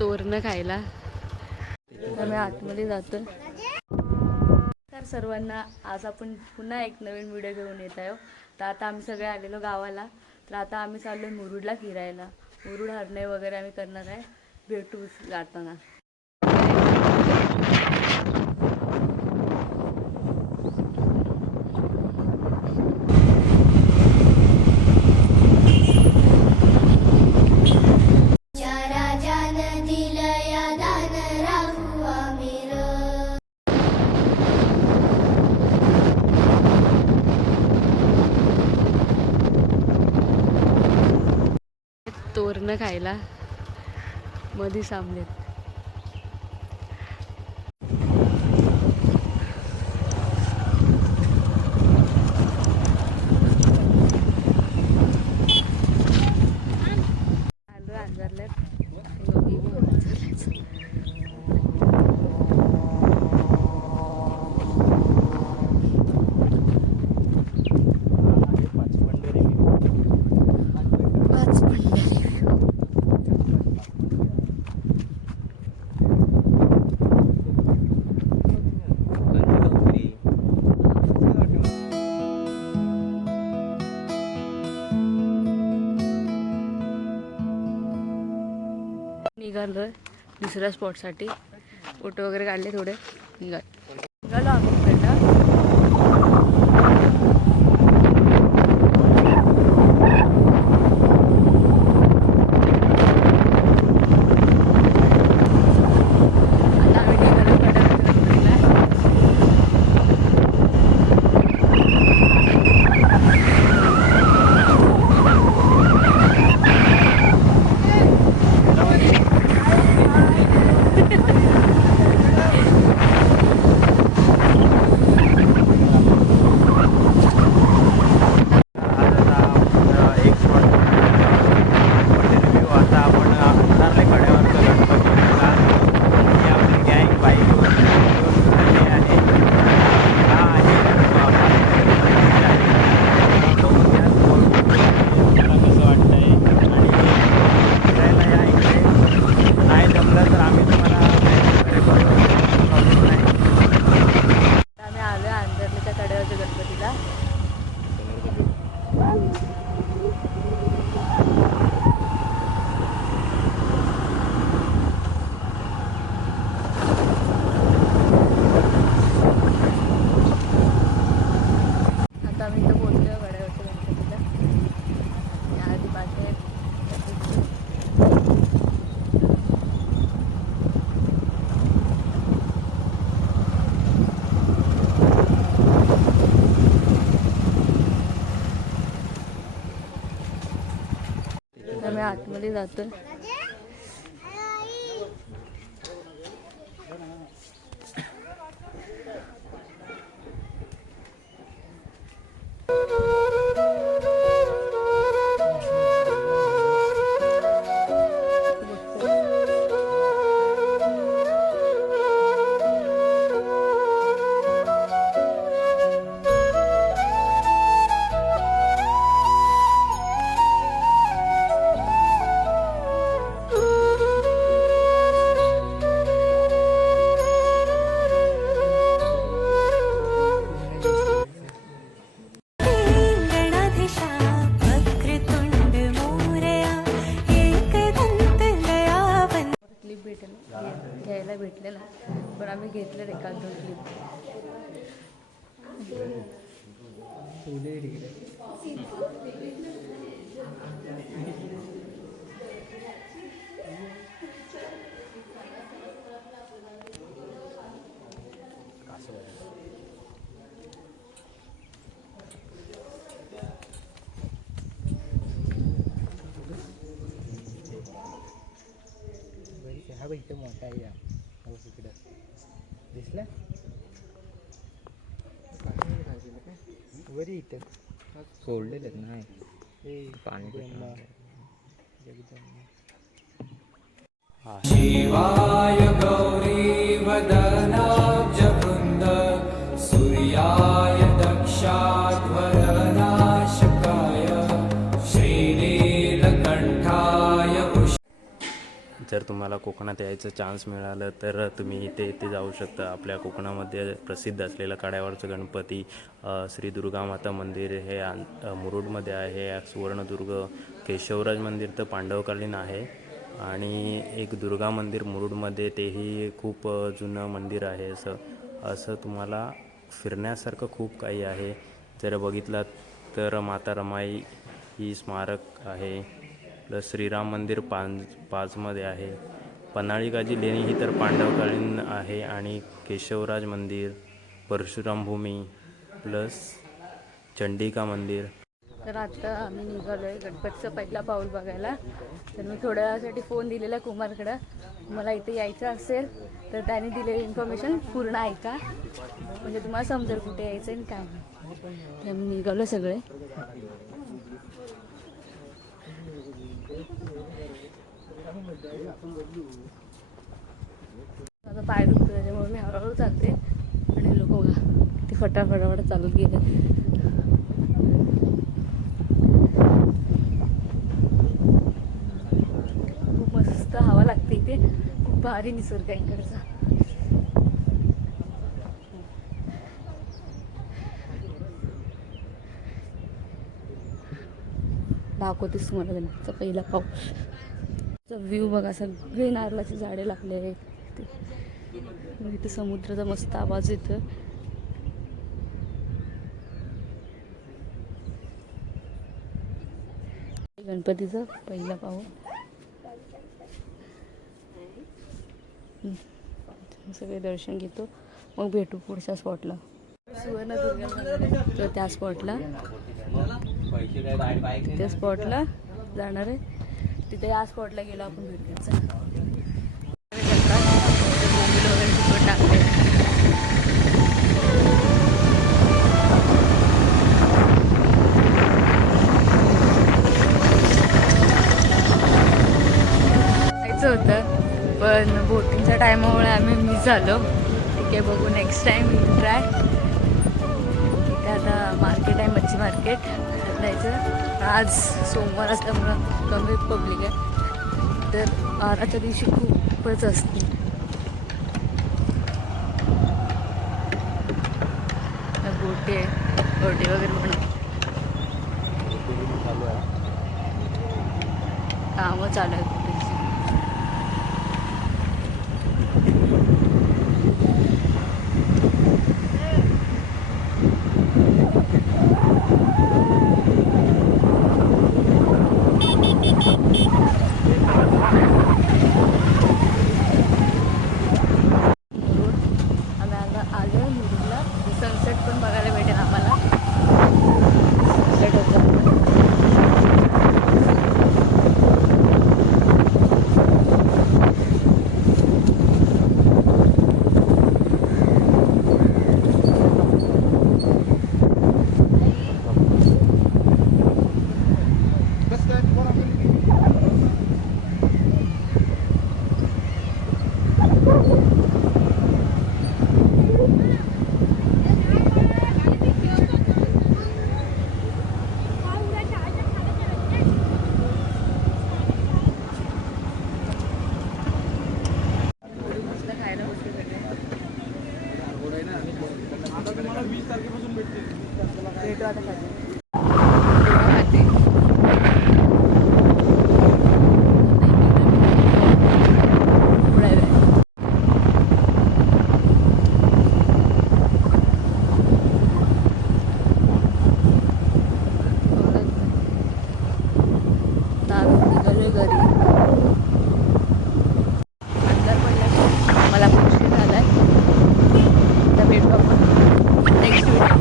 तोरणं खायला. तर मी आतमध्ये जातो. तर सर्वांना आज आपण पुन्हा एक नवीन व्हिडिओ घेऊन येत आहे. तर आता आम्ही सगळे आलेलो गावाला. तर आता आम्ही चाललो मुरुडला फिरायला. मुरुड हरणे वगैरे आम्ही करणार आहे. भेटू जाताना. तोरणं खायला मध्ये सामनेत. आलो अंधारल्यात. निघालोय दुसऱ्या स्पॉटसाठी. फोटो वगैरे काढले थोडे. निघालो आम्ही इकडनं. आम्ही आतमध्ये जातो. घ्यायला भेटलेला पण आम्ही घेतले रे काल 2 क्लिप. हा बघ इथे मोठा आहे या इकडं दिसला वरी इथं सोडलेलं नाही पाणी शिवाय गौरी वदनाब्ज वृंद सूर्याय दक्षाध्वरनाशकाय श्रीनीलकंठाय जर तुम्हाला कोकणात यायचं चान्स मिळालं तर तुम्ही इथे जाऊ शकता. आपल्या कोकणामध्ये प्रसिद्ध असलेलं कड्यावरचं गणपती, श्री दुर्गामाता मंदिर हे मुरुडमध्ये आहे. सुवर्णदुर्ग, केशवराज मंदिर तर पांडवकालीन आहे आणि एक दुर्गा मंदिर मुरुडमध्ये, तेही खूप जुनं मंदिर आहे. असं तुम्हाला फिरण्यासारखं खूप काही आहे. जर बघितलात तर माता रमाई ही स्मारक आहे. प्लस श्रीराम मंदिर पाचमध्ये आहे. पन्हाळी काजी लेणी ही तर पांडवकालीन आहे. आणि केशवराज मंदिर, परशुराम भूमी, प्लस चंडिका मंदिर. तर आता आम्ही निघालो आहे गणपतीचा पहिला पाऊल बघायला. तर मी थोड्या वेळासाठी फोन दिलेला कुमारकडं, मला इथे यायचं असेल तर त्याने दिलेली इन्फॉर्मेशन पूर्ण ऐका, म्हणजे तुम्हाला समजेल कुठे यायचं आणि काय नाही. तर मी निघालो सगळे. माझा पाय दुखतो त्याच्यामुळे मी हळूहळू चालते आणि लोक बघा किती फटाफट चालत गेले. खूप मस्त हवा लागते इथे, खूप भारी निसर्ग आहे इकडचा. दाखवतेस तुम्हाला गणपतीचा पहिला पाऊस. व्ह्यू बघा, सगळे नारळाची झाडे लागले आहेत इथे. समुद्राचा मस्त आवाज येतो. गणपतीचा पहिला पाऊल. सगळे दर्शन घेतो, मग भेटू पुढच्या स्पॉटला. सुवर्णदुर्ग त्या स्पॉटला, त्या स्पॉटला जाणार आहे. तिथे या स्पॉटला गेलो आपण भेटूचा. जायचं होतं पण बोटिंगच्या टायमामुळे आम्ही मिस झालो. ठीक आहे, बघू नेक्स्ट टाइम ट्राय. इथे आता मार्केट आहे, मच्छी मार्केट जायचं. आज सोमवार असल्यामुळं कमी पब्लिक आहे, तर वाराच्या दिवशी खूपच असते. बोटी आहे, बोटी वगैरे पण कामं चालू आहेत बोटीची. सनसेट पण बघायला भेटेल आम्हाला. सनसेट होतं. भेटू आता घरी अंदर पडलं. मला खूप झालाय. आता भेटू आपण नेक्स्ट व्हिडिओ.